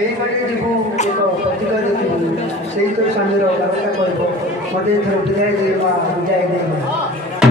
এইবারে ଯିବୁ ଏକ ପ୍ରତିଭା ଦେଖିବୁ ସେଇ ତ ସ୍ୱାମୀର କଥା କହିବ ମୋତେ ଏଥର ବିଦାୟ ଦେଇ ମା ବିଦାୟ ଦେଇ